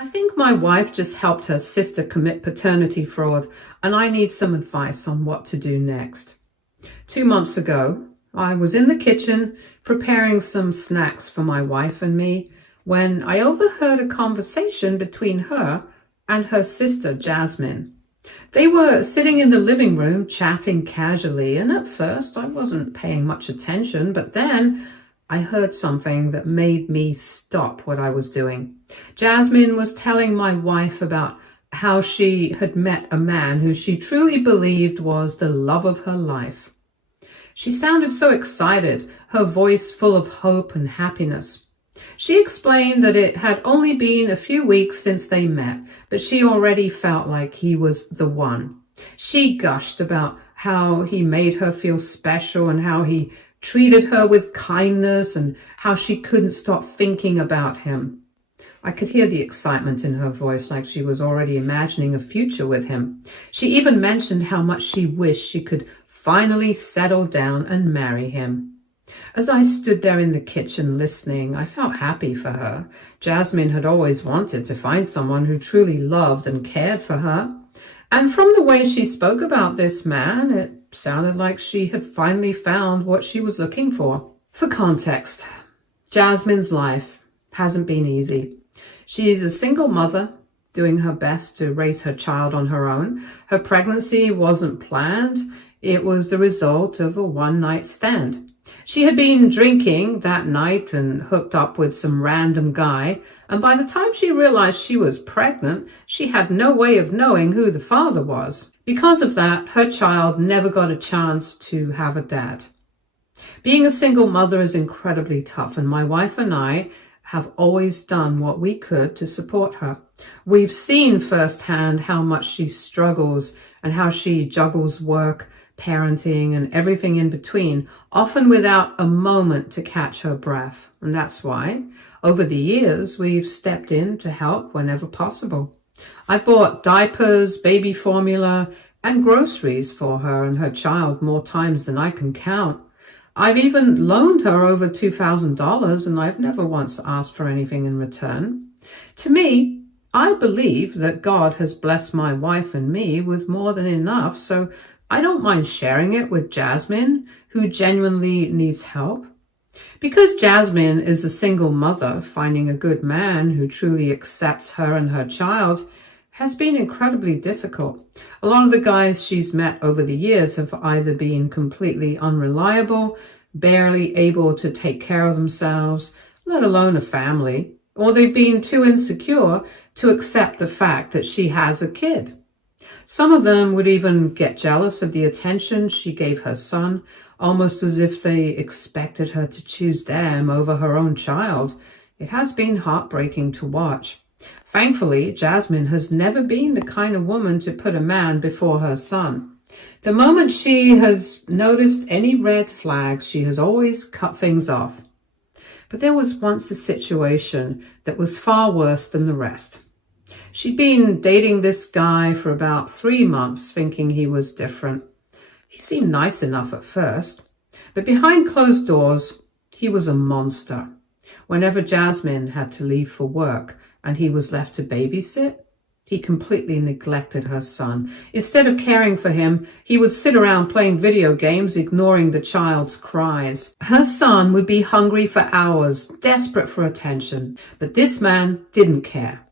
I think my wife just helped her sister commit paternity fraud, and I need some advice on what to do next. 2 months ago, I was in the kitchen preparing some snacks for my wife and me when I overheard a conversation between her and her sister, Jasmine. They were sitting in the living room chatting casually, and at first I wasn't paying much attention, but then I heard something that made me stop what I was doing. Jasmine was telling my wife about how she had met a man who she truly believed was the love of her life. She sounded so excited, her voice full of hope and happiness. She explained that it had only been a few weeks since they met, but she already felt like he was the one. She gushed about how he made her feel special and how he treated her with kindness and how she couldn't stop thinking about him. I could hear the excitement in her voice, like she was already imagining a future with him. She even mentioned how much she wished she could finally settle down and marry him. As I stood there in the kitchen listening, I felt happy for her. Jasmine had always wanted to find someone who truly loved and cared for her. And from the way she spoke about this man, it sounded like she had finally found what she was looking for. For context, Jasmine's life hasn't been easy. She's a single mother doing her best to raise her child on her own. Her pregnancy wasn't planned. It was the result of a one-night stand. She had been drinking that night and hooked up with some random guy, and by the time she realized she was pregnant, she had no way of knowing who the father was. Because of that, her child never got a chance to have a dad. Being a single mother is incredibly tough, and my wife and I have always done what we could to support her. We've seen firsthand how much she struggles and how she juggles work, parenting, and everything in between, often without a moment to catch her breath. And that's why, over the years, we've stepped in to help whenever possible. I bought diapers, baby formula, and groceries for her and her child more times than I can count. I've even loaned her over $2,000, and I've never once asked for anything in return. To me, I believe that God has blessed my wife and me with more than enough, so I don't mind sharing it with Jasmine, who genuinely needs help. Because Jasmine is a single mother, finding a good man who truly accepts her and her child has been incredibly difficult. A lot of the guys she's met over the years have either been completely unreliable, barely able to take care of themselves, let alone a family, or they've been too insecure to accept the fact that she has a kid. Some of them would even get jealous of the attention she gave her son, almost as if they expected her to choose them over her own child. It has been heartbreaking to watch. Thankfully, Jasmine has never been the kind of woman to put a man before her son. The moment she has noticed any red flags, she has always cut things off. But there was once a situation that was far worse than the rest. She'd been dating this guy for about 3 months, thinking he was different. He seemed nice enough at first, but behind closed doors, he was a monster. Whenever Jasmine had to leave for work and he was left to babysit, he completely neglected her son. Instead of caring for him, he would sit around playing video games, ignoring the child's cries. Her son would be hungry for hours, desperate for attention, but this man didn't care.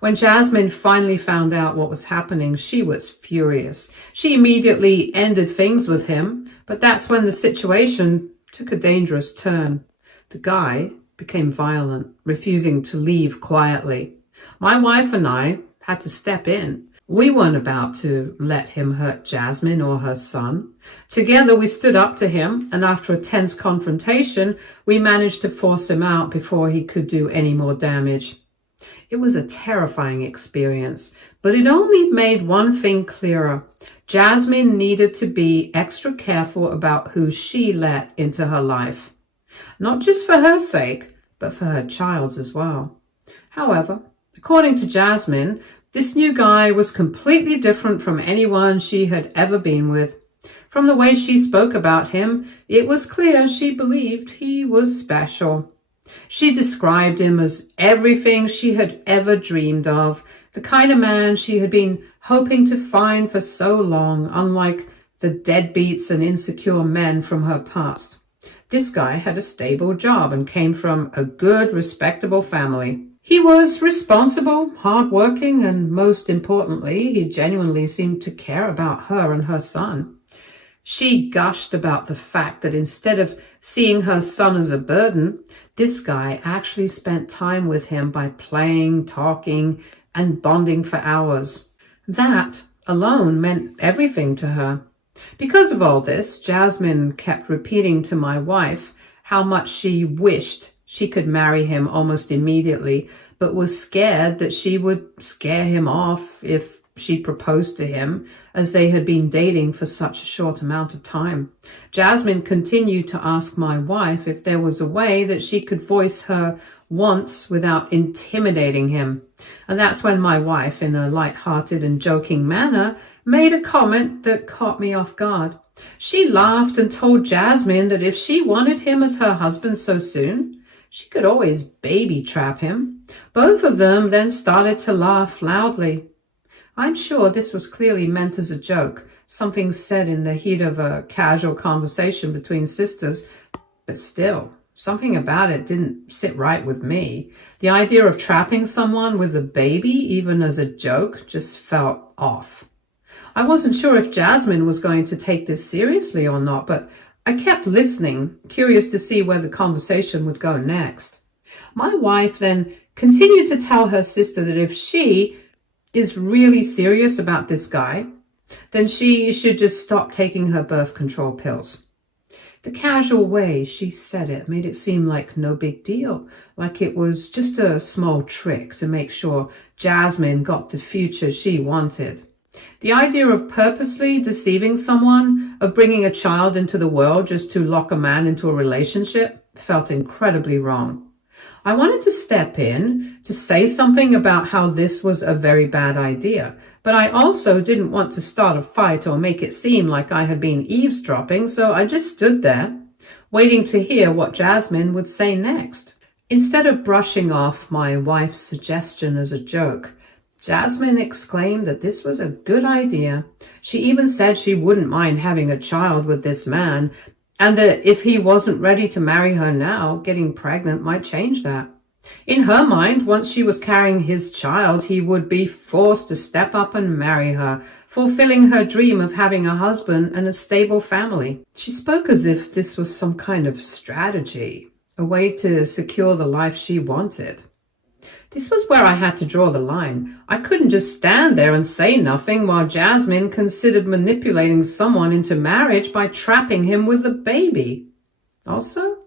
When Jasmine finally found out what was happening, she was furious. She immediately ended things with him, but that's when the situation took a dangerous turn. The guy became violent, refusing to leave quietly. My wife and I had to step in. We weren't about to let him hurt Jasmine or her son. Together we stood up to him, and after a tense confrontation, we managed to force him out before he could do any more damage. It was a terrifying experience, but it only made one thing clearer. Jasmine needed to be extra careful about who she let into her life. Not just for her sake, but for her child's as well. However, according to Jasmine, this new guy was completely different from anyone she had ever been with. From the way she spoke about him, it was clear she believed he was special. She described him as everything she had ever dreamed of, the kind of man she had been hoping to find for so long, unlike the deadbeats and insecure men from her past. This guy had a stable job and came from a good, respectable family. He was responsible, hardworking, and most importantly, he genuinely seemed to care about her and her son. She gushed about the fact that instead of seeing her son as a burden, this guy actually spent time with him by playing, talking, and bonding for hours. That alone meant everything to her. Because of all this, Jasmine kept repeating to my wife how much she wished she could marry him almost immediately, but was scared that she would scare him off if she proposed to him, as they had been dating for such a short amount of time. Jasmine continued to ask my wife if there was a way that she could voice her wants without intimidating him. And that's when my wife, in a light-hearted and joking manner, made a comment that caught me off guard. She laughed and told Jasmine that if she wanted him as her husband so soon, she could always baby trap him. Both of them then started to laugh loudly. I'm sure this was clearly meant as a joke, something said in the heat of a casual conversation between sisters, but still, something about it didn't sit right with me. The idea of trapping someone with a baby, even as a joke, just felt off. I wasn't sure if Jasmine was going to take this seriously or not, but I kept listening, curious to see where the conversation would go next. My wife then continued to tell her sister that if she is really serious about this guy, then she should just stop taking her birth control pills. The casual way she said it made it seem like no big deal, like it was just a small trick to make sure Jasmine got the future she wanted. The idea of purposely deceiving someone, of bringing a child into the world just to lock a man into a relationship, felt incredibly wrong. I wanted to step in to say something about how this was a very bad idea, but I also didn't want to start a fight or make it seem like I had been eavesdropping, so I just stood there, waiting to hear what Jasmine would say next. Instead of brushing off my wife's suggestion as a joke, Jasmine exclaimed that this was a good idea. She even said she wouldn't mind having a child with this man, and that if he wasn't ready to marry her now, getting pregnant might change that. In her mind, once she was carrying his child, he would be forced to step up and marry her, fulfilling her dream of having a husband and a stable family. She spoke as if this was some kind of strategy, a way to secure the life she wanted. This was where I had to draw the line. I couldn't just stand there and say nothing while Jasmine considered manipulating someone into marriage by trapping him with a baby. Also,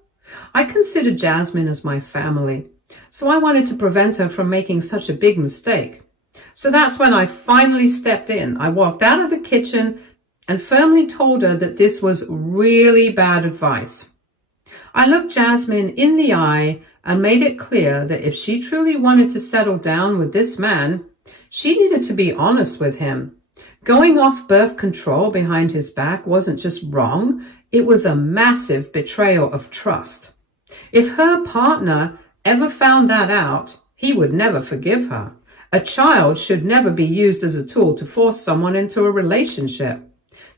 I considered Jasmine as my family, so I wanted to prevent her from making such a big mistake. So that's when I finally stepped in. I walked out of the kitchen and firmly told her that this was really bad advice. I looked Jasmine in the eye and made it clear that if she truly wanted to settle down with this man, she needed to be honest with him. Going off birth control behind his back wasn't just wrong, it was a massive betrayal of trust. If her partner ever found that out, he would never forgive her. A child should never be used as a tool to force someone into a relationship.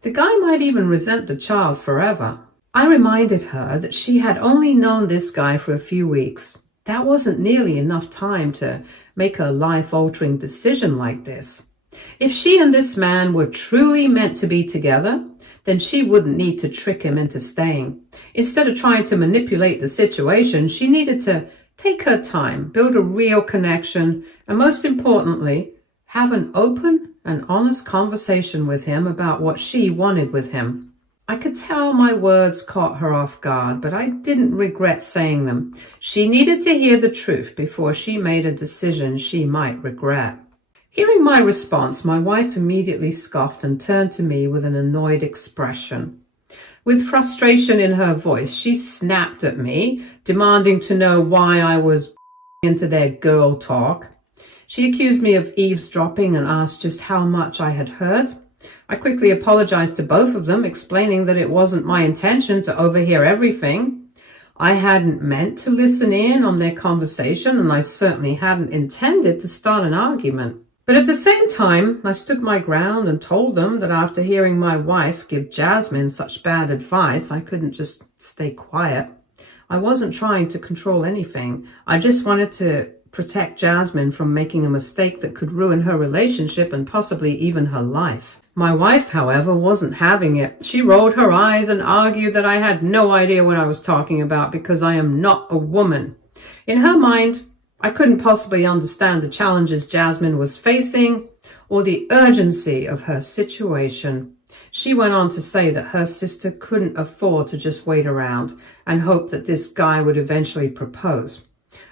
The guy might even resent the child forever. I reminded her that she had only known this guy for a few weeks. That wasn't nearly enough time to make a life-altering decision like this. If she and this man were truly meant to be together, then she wouldn't need to trick him into staying. Instead of trying to manipulate the situation, she needed to take her time, build a real connection, and most importantly, have an open and honest conversation with him about what she wanted with him. I could tell my words caught her off guard, but I didn't regret saying them. She needed to hear the truth before she made a decision she might regret. Hearing my response, my wife immediately scoffed and turned to me with an annoyed expression. With frustration in her voice, she snapped at me, demanding to know why I was into their girl talk. She accused me of eavesdropping and asked just how much I had heard. I quickly apologized to both of them, explaining that it wasn't my intention to overhear everything. I hadn't meant to listen in on their conversation, and I certainly hadn't intended to start an argument. But at the same time, I stood my ground and told them that after hearing my wife give Jasmine such bad advice, I couldn't just stay quiet. I wasn't trying to control anything. I just wanted to protect Jasmine from making a mistake that could ruin her relationship and possibly even her life. My wife, however, wasn't having it. She rolled her eyes and argued that I had no idea what I was talking about because I am not a woman. In her mind, I couldn't possibly understand the challenges Jasmine was facing or the urgency of her situation. She went on to say that her sister couldn't afford to just wait around and hope that this guy would eventually propose.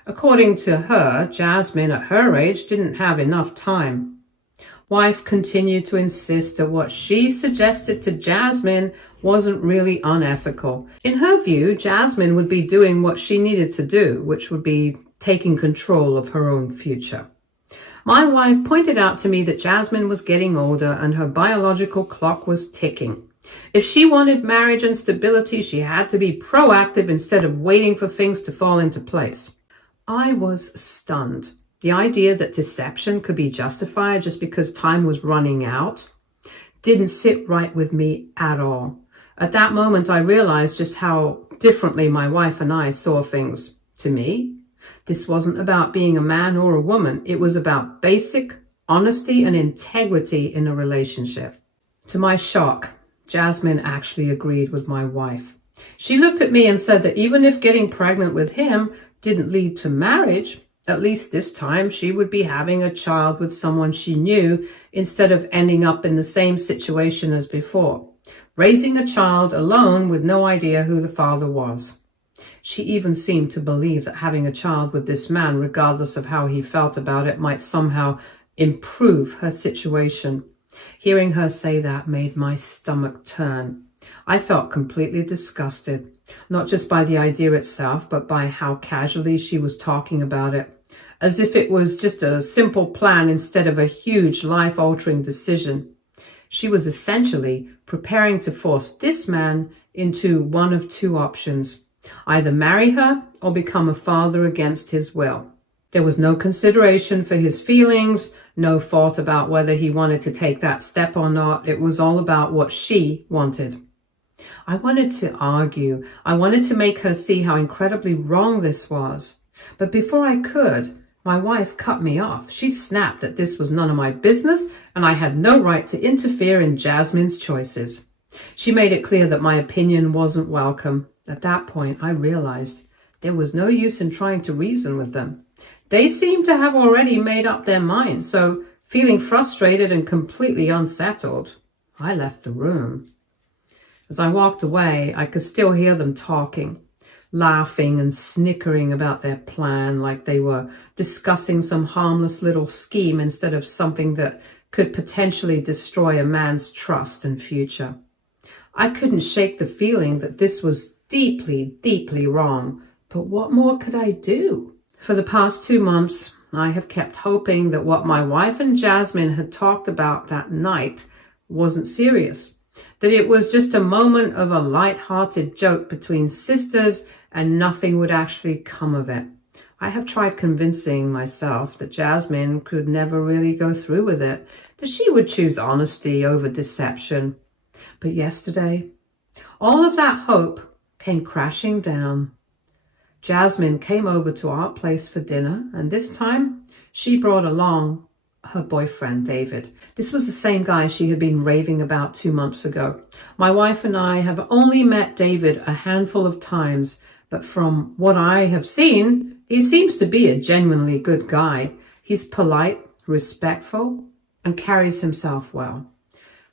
According to her, Jasmine at her age didn't have enough time. Wife continued to insist that what she suggested to Jasmine wasn't really unethical. In her view, Jasmine would be doing what she needed to do, which would be taking control of her own future. My wife pointed out to me that Jasmine was getting older and her biological clock was ticking. If she wanted marriage and stability, she had to be proactive instead of waiting for things to fall into place. I was stunned. The idea that deception could be justified just because time was running out didn't sit right with me at all. At that moment, I realized just how differently my wife and I saw things. To me, this wasn't about being a man or a woman. It was about basic honesty and integrity in a relationship. To my shock, Jasmine actually agreed with my wife. She looked at me and said that even if getting pregnant with him didn't lead to marriage, at least this time she would be having a child with someone she knew instead of ending up in the same situation as before, raising a child alone with no idea who the father was. She even seemed to believe that having a child with this man, regardless of how he felt about it, might somehow improve her situation. Hearing her say that made my stomach turn. I felt completely disgusted, not just by the idea itself, but by how casually she was talking about it, as if it was just a simple plan instead of a huge life-altering decision. She was essentially preparing to force this man into one of two options: either marry her or become a father against his will. There was no consideration for his feelings, no thought about whether he wanted to take that step or not. It was all about what she wanted. I wanted to argue. I wanted to make her see how incredibly wrong this was. But before I could, my wife cut me off. She snapped that this was none of my business and I had no right to interfere in Jasmine's choices. She made it clear that my opinion wasn't welcome. At that point, I realized there was no use in trying to reason with them. They seemed to have already made up their minds, so feeling frustrated and completely unsettled, I left the room. As I walked away, I could still hear them talking, laughing and snickering about their plan, like they were discussing some harmless little scheme instead of something that could potentially destroy a man's trust and future. I couldn't shake the feeling that this was deeply, deeply wrong, but what more could I do? For the past 2 months, I have kept hoping that what my wife and Jasmine had talked about that night wasn't serious, that it was just a moment of a light-hearted joke between sisters and nothing would actually come of it. I have tried convincing myself that Jasmine could never really go through with it, that she would choose honesty over deception. But yesterday, all of that hope came crashing down. Jasmine came over to our place for dinner, and this time she brought along her boyfriend, David. This was the same guy she had been raving about 2 months ago. My wife and I have only met David a handful of times, but from what I have seen, he seems to be a genuinely good guy. He's polite, respectful, and carries himself well.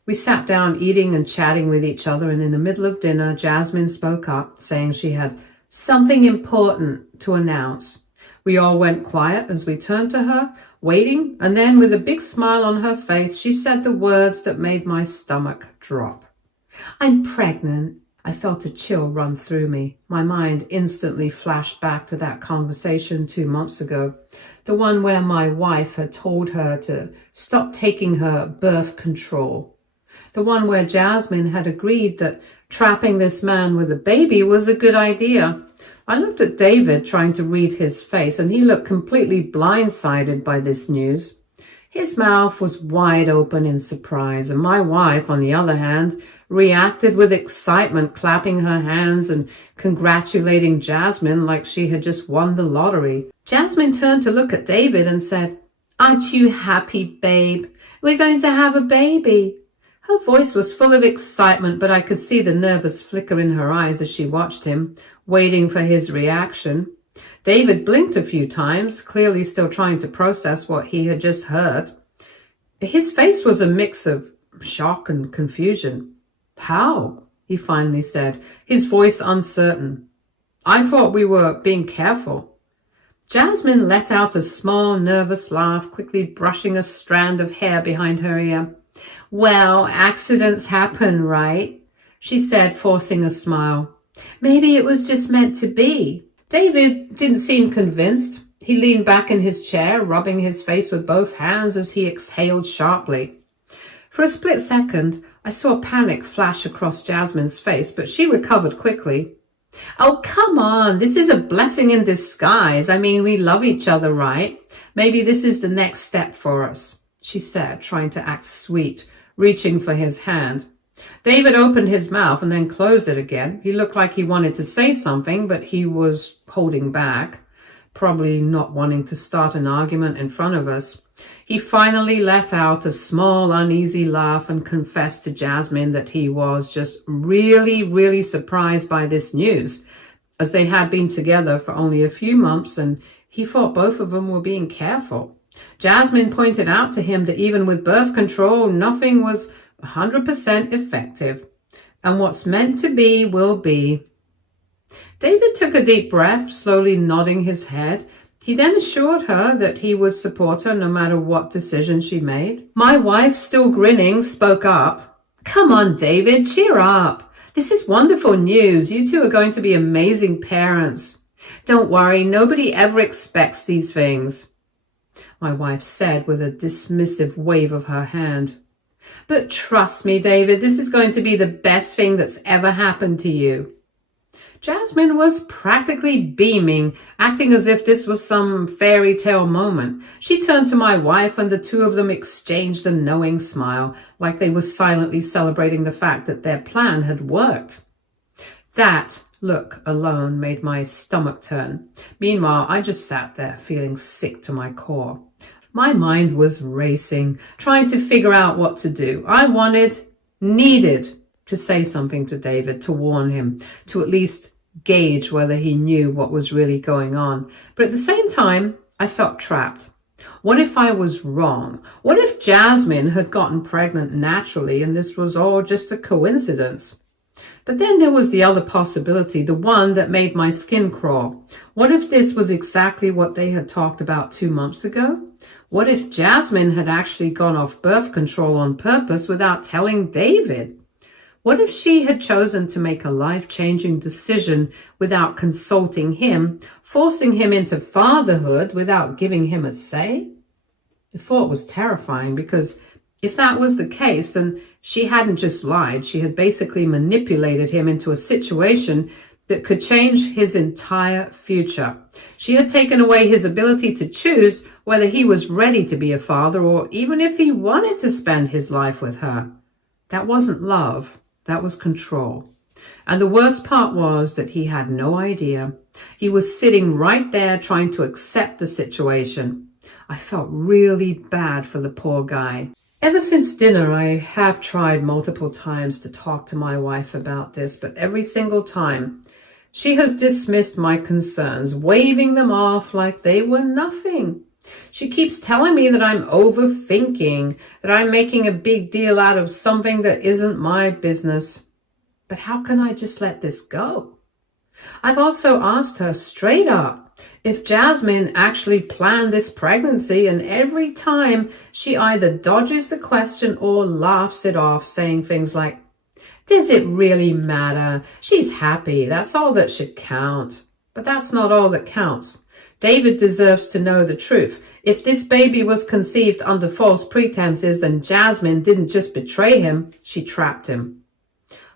We sat down eating and chatting with each other, and in the middle of dinner, Jasmine spoke up, saying she had something important to announce. We all went quiet as we turned to her, waiting, and then with a big smile on her face, she said the words that made my stomach drop. "I'm pregnant." I felt a chill run through me. My mind instantly flashed back to that conversation 2 months ago, the one where my wife had told her to stop taking her birth control, the one where Jasmine had agreed that trapping this man with a baby was a good idea. I looked at David, trying to read his face, and he looked completely blindsided by this news. His mouth was wide open in surprise, and my wife, on the other hand, reacted with excitement, clapping her hands and congratulating Jasmine like she had just won the lottery. Jasmine turned to look at David and said, "Aren't you happy, babe? We're going to have a baby." Her voice was full of excitement, but I could see the nervous flicker in her eyes as she watched him, waiting for his reaction. David blinked a few times, clearly still trying to process what he had just heard. His face was a mix of shock and confusion. "How?" he finally said, his voice uncertain. "I thought we were being careful." Jasmine let out a small, nervous laugh, quickly brushing a strand of hair behind her ear. "Well, accidents happen, right?" she said, forcing a smile. "Maybe it was just meant to be." David didn't seem convinced. He leaned back in his chair, rubbing his face with both hands as he exhaled sharply. For a split second, I saw panic flash across Jasmine's face, but she recovered quickly. "Oh, come on. This is a blessing in disguise. I mean, we love each other, right? Maybe this is the next step for us," she said, trying to act sweet, reaching for his hand. David opened his mouth and then closed it again. He looked like he wanted to say something, but he was holding back, probably not wanting to start an argument in front of us. He finally let out a small, uneasy laugh and confessed to Jasmine that he was just really, really surprised by this news, as they had been together for only a few months and he thought both of them were being careful. Jasmine pointed out to him that even with birth control, nothing was 100% effective, and what's meant to be will be. David took a deep breath, slowly nodding his head. He then assured her that he would support her no matter what decision she made. My wife, still grinning, spoke up. "Come on, David, cheer up. This is wonderful news. You two are going to be amazing parents. Don't worry, nobody ever expects these things," my wife said with a dismissive wave of her hand. "But trust me, David, this is going to be the best thing that's ever happened to you." Jasmine was practically beaming, acting as if this was some fairy tale moment. She turned to my wife and the two of them exchanged a knowing smile, like they were silently celebrating the fact that their plan had worked. That look alone made my stomach turn. Meanwhile, I just sat there feeling sick to my core. My mind was racing, trying to figure out what to do. I needed to say something to David, to warn him, to at least gauge whether he knew what was really going on. But at the same time, I felt trapped. What if I was wrong? What if Jasmine had gotten pregnant naturally and this was all just a coincidence? But then there was the other possibility, the one that made my skin crawl. What if this was exactly what they had talked about 2 months ago? What if Jasmine had actually gone off birth control on purpose without telling David? What if she had chosen to make a life-changing decision without consulting him, forcing him into fatherhood without giving him a say? The thought was terrifying because if that was the case, then she hadn't just lied. She had basically manipulated him into a situation that could change his entire future. She had taken away his ability to choose whether he was ready to be a father or even if he wanted to spend his life with her. That wasn't love. That was control. And the worst part was that he had no idea. He was sitting right there trying to accept the situation. I felt really bad for the poor guy. Ever since dinner, I have tried multiple times to talk to my wife about this, but every single time, she has dismissed my concerns, waving them off like they were nothing. She keeps telling me that I'm overthinking, that I'm making a big deal out of something that isn't my business. But how can I just let this go? I've also asked her straight up if Jasmine actually planned this pregnancy, and every time she either dodges the question or laughs it off, saying things like, "Does it really matter? She's happy. That's all that should count." But that's not all that counts. David deserves to know the truth. If this baby was conceived under false pretenses, then Jasmine didn't just betray him, she trapped him.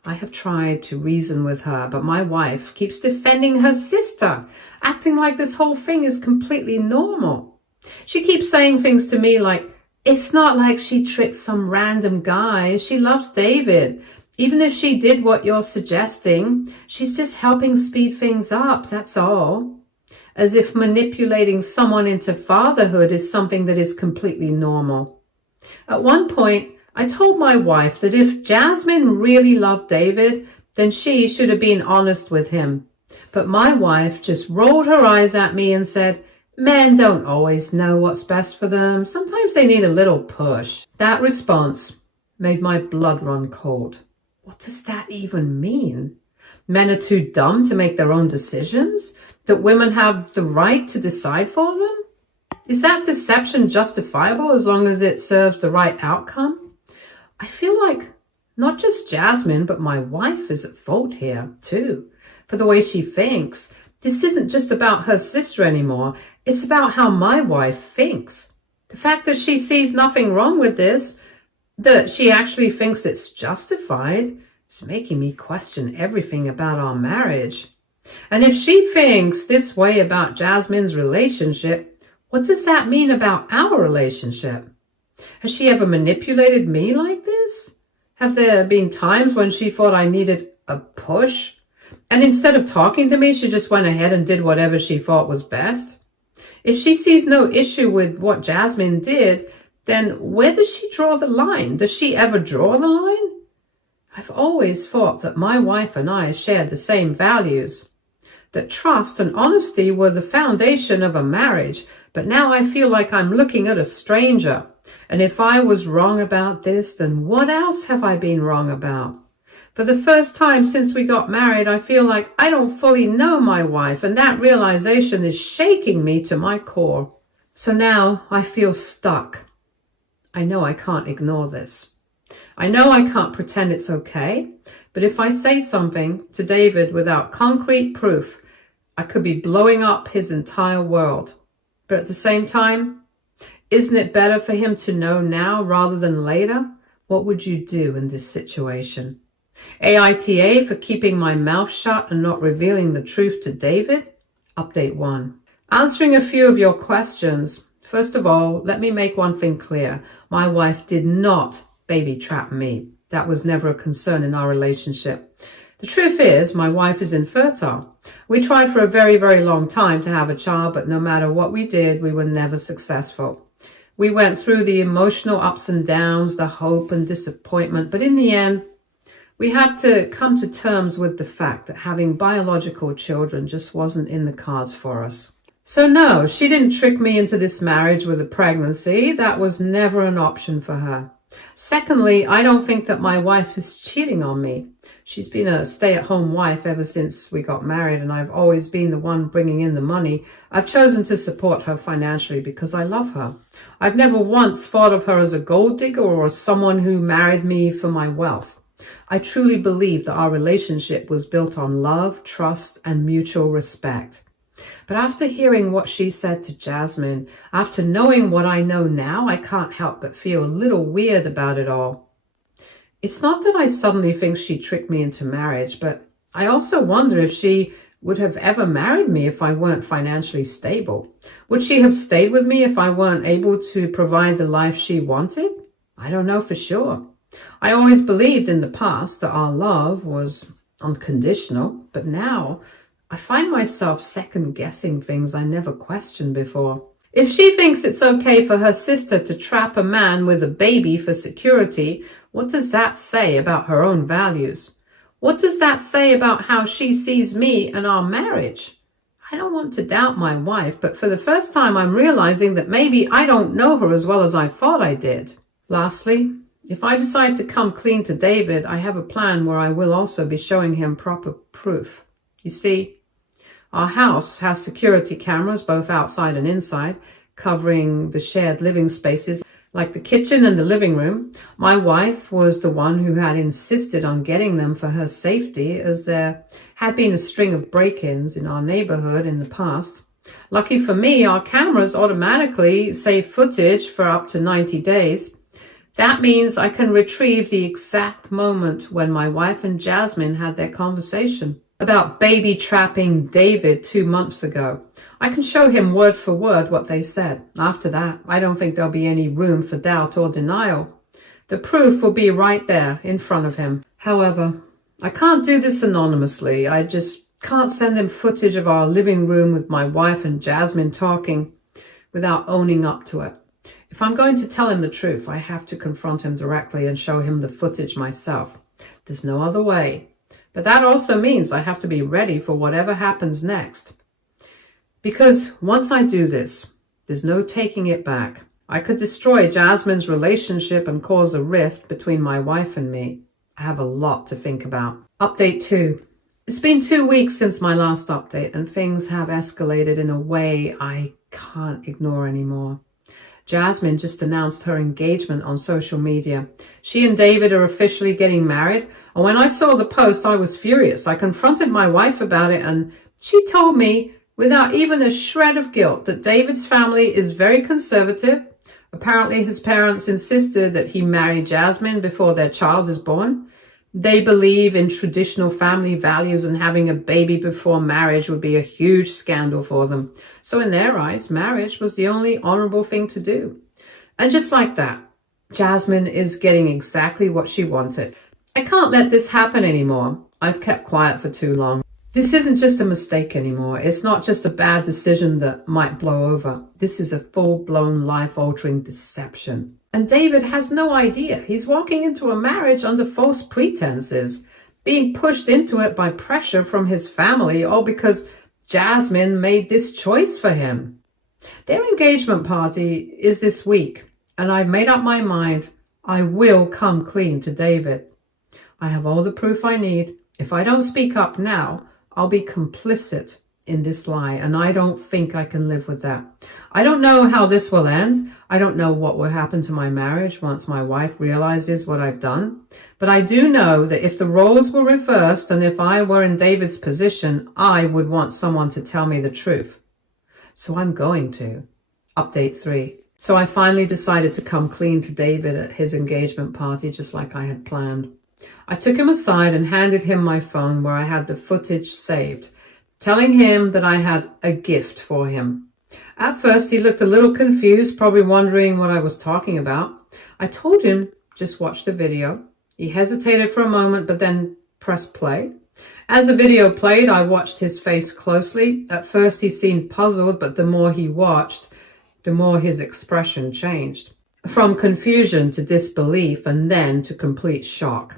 I have tried to reason with her, but my wife keeps defending her sister, acting like this whole thing is completely normal. She keeps saying things to me like, it's not like she tricked some random guy. She loves David. Even if she did what you're suggesting, she's just helping speed things up, that's all. As if manipulating someone into fatherhood is something that is completely normal. At one point, I told my wife that if Jasmine really loved David, then she should have been honest with him. But my wife just rolled her eyes at me and said, men don't always know what's best for them. Sometimes they need a little push. That response made my blood run cold. What does that even mean? Men are too dumb to make their own decisions? That women have the right to decide for them? Is that deception justifiable as long as it serves the right outcome? I feel like not just Jasmine, but my wife is at fault here too, for the way she thinks. This isn't just about her sister anymore. It's about how my wife thinks. The fact that she sees nothing wrong with this, that she actually thinks it's justified, is making me question everything about our marriage. And if she thinks this way about Jasmine's relationship, what does that mean about our relationship? Has she ever manipulated me like this? Have there been times when she thought I needed a push? And instead of talking to me, she just went ahead and did whatever she thought was best? If she sees no issue with what Jasmine did, then where does she draw the line? Does she ever draw the line? I've always thought that my wife and I shared the same values, that trust and honesty were the foundation of a marriage, but now I feel like I'm looking at a stranger. And if I was wrong about this, then what else have I been wrong about? For the first time since we got married, I feel like I don't fully know my wife, and that realization is shaking me to my core. So now I feel stuck. I know I can't ignore this. I know I can't pretend it's okay, but if I say something to David without concrete proof, I could be blowing up his entire world. But at the same time, isn't it better for him to know now rather than later? What would you do in this situation? AITA for keeping my mouth shut and not revealing the truth to David? Update 1. Answering a few of your questions. First of all, let me make one thing clear. My wife did not baby trap me. That was never a concern in our relationship. The truth is, my wife is infertile. We tried for a very, very long time to have a child, but no matter what we did, we were never successful. We went through the emotional ups and downs, the hope and disappointment, but in the end, we had to come to terms with the fact that having biological children just wasn't in the cards for us. So no, she didn't trick me into this marriage with a pregnancy. That was never an option for her. Secondly, I don't think that my wife is cheating on me. She's been a stay-at-home wife ever since we got married, and I've always been the one bringing in the money. I've chosen to support her financially because I love her. I've never once thought of her as a gold digger or as someone who married me for my wealth. I truly believe that our relationship was built on love, trust, and mutual respect. But after hearing what she said to Jasmine, after knowing what I know now, I can't help but feel a little weird about it all. It's not that I suddenly think she tricked me into marriage, but I also wonder if she would have ever married me if I weren't financially stable. Would she have stayed with me if I weren't able to provide the life she wanted? I don't know for sure. I always believed in the past that our love was unconditional, but now I find myself second-guessing things I never questioned before. If she thinks it's okay for her sister to trap a man with a baby for security, what does that say about her own values? What does that say about how she sees me and our marriage? I don't want to doubt my wife, but for the first time I'm realizing that maybe I don't know her as well as I thought I did. Lastly, if I decide to come clean to David, I have a plan where I will also be showing him proper proof. You see, our house has security cameras both outside and inside, covering the shared living spaces like the kitchen and the living room. My wife was the one who had insisted on getting them for her safety, as there had been a string of break-ins in our neighborhood in the past. Lucky for me, our cameras automatically save footage for up to 90 days. That means I can retrieve the exact moment when my wife and Jasmine had their conversation about baby trapping David 2 months ago. I can show him word for word what they said. After that, I don't think there'll be any room for doubt or denial. The proof will be right there in front of him. However, I can't do this anonymously. I just can't send him footage of our living room with my wife and Jasmine talking without owning up to it. If I'm going to tell him the truth, I have to confront him directly and show him the footage myself. There's no other way. But that also means I have to be ready for whatever happens next. Because once I do this, there's no taking it back. I could destroy Jasmine's relationship and cause a rift between my wife and me. I have a lot to think about. Update 2. It's been 2 weeks since my last update, and things have escalated in a way I can't ignore anymore. Jasmine just announced her engagement on social media. She and David are officially getting married, and when I saw the post, I was furious. I confronted my wife about it, and she told me, without even a shred of guilt, that David's family is very conservative. Apparently, his parents insisted that he marry Jasmine before their child is born. They believe in traditional family values, and having a baby before marriage would be a huge scandal for them. So in their eyes, marriage was the only honorable thing to do. And just like that, Jasmine is getting exactly what she wanted. I can't let this happen anymore. I've kept quiet for too long. This isn't just a mistake anymore. It's not just a bad decision that might blow over. This is a full-blown, life-altering deception. And David has no idea. He's walking into a marriage under false pretenses, being pushed into it by pressure from his family, all because Jasmine made this choice for him. Their engagement party is this week, and I've made up my mind. I will come clean to David. I have all the proof I need. If I don't speak up now, I'll be complicit in this lie, and I don't think I can live with that. I don't know how this will end. I don't know what will happen to my marriage once my wife realizes what I've done. But I do know that if the roles were reversed and if I were in David's position, I would want someone to tell me the truth. So I'm going to. Update 3. So I finally decided to come clean to David at his engagement party, just like I had planned. I took him aside and handed him my phone where I had the footage saved, telling him that I had a gift for him. At first, he looked a little confused, probably wondering what I was talking about. I told him, just watch the video. He hesitated for a moment, but then pressed play. As the video played, I watched his face closely. At first, he seemed puzzled, but the more he watched, the more his expression changed. From confusion to disbelief, and then to complete shock.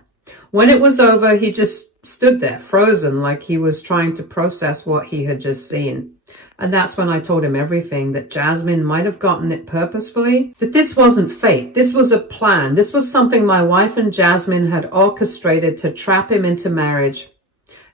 When it was over, he just stood there, frozen, like he was trying to process what he had just seen. And that's when I told him everything, that Jasmine might have gotten it purposefully, that this wasn't fate, this was a plan, this was something my wife and Jasmine had orchestrated to trap him into marriage.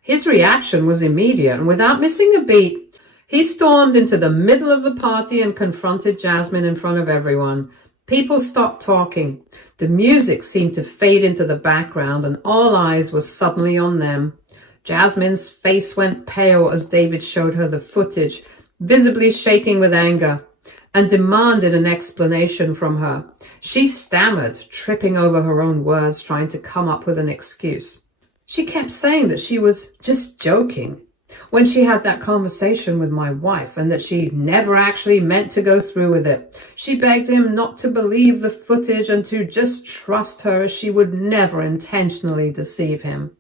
His reaction was immediate, and without missing a beat, he stormed into the middle of the party and confronted Jasmine in front of everyone. People stopped talking. The music seemed to fade into the background, and all eyes were suddenly on them. Jasmine's face went pale as David showed her the footage, visibly shaking with anger, and demanded an explanation from her. She stammered, tripping over her own words, trying to come up with an excuse. She kept saying that she was just joking when she had that conversation with my wife, and that she never actually meant to go through with it. She begged him not to believe the footage and to just trust her, as she would never intentionally deceive him.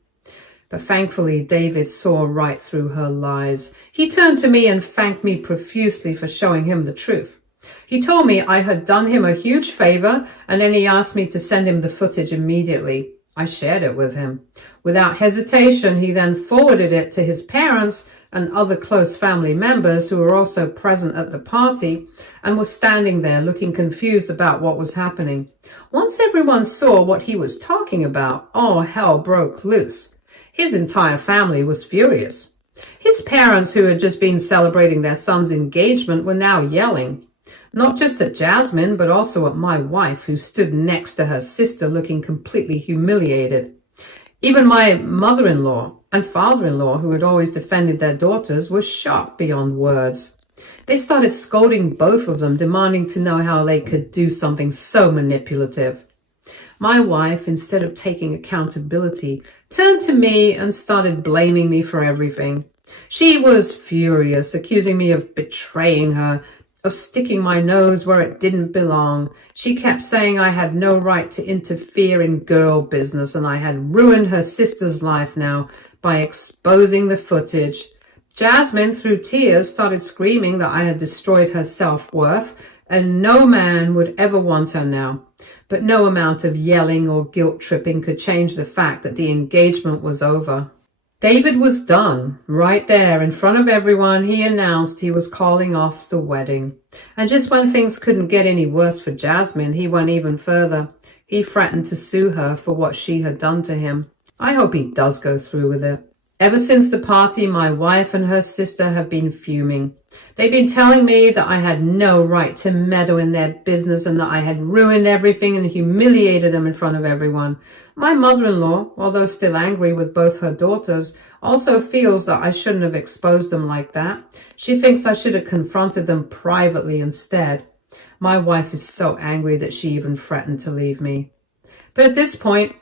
But thankfully, David saw right through her lies. He turned to me and thanked me profusely for showing him the truth. He told me I had done him a huge favor, and then he asked me to send him the footage immediately. I shared it with him. Without hesitation, he then forwarded it to his parents and other close family members who were also present at the party and were standing there looking confused about what was happening. Once everyone saw what he was talking about, all hell broke loose. His entire family was furious. His parents, who had just been celebrating their son's engagement, were now yelling. Not just at Jasmine, but also at my wife, who stood next to her sister looking completely humiliated. Even my mother-in-law and father-in-law, who had always defended their daughters, were shocked beyond words. They started scolding both of them, demanding to know how they could do something so manipulative. My wife, instead of taking accountability, turned to me and started blaming me for everything. She was furious, accusing me of betraying her, of sticking my nose where it didn't belong. She kept saying I had no right to interfere in girl business and I had ruined her sister's life now by exposing the footage. Jasmine, through tears, started screaming that I had destroyed her self-worth and no man would ever want her now. But no amount of yelling or guilt-tripping could change the fact that the engagement was over. David was done. Right there, in front of everyone, he announced he was calling off the wedding. And just when things couldn't get any worse for Jasmine, he went even further. He threatened to sue her for what she had done to him. I hope he does go through with it. Ever since the party, my wife and her sister have been fuming. They've been telling me that I had no right to meddle in their business and that I had ruined everything and humiliated them in front of everyone. My mother-in-law, although still angry with both her daughters, also feels that I shouldn't have exposed them like that. She thinks I should have confronted them privately instead. My wife is so angry that she even threatened to leave me. But at this point,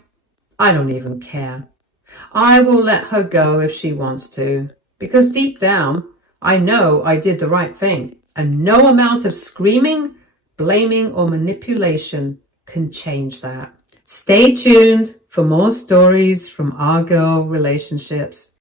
I don't even care. I will let her go if she wants to, because deep down, I know I did the right thing, and no amount of screaming, blaming, or manipulation can change that. Stay tuned for more stories from our girl relationships.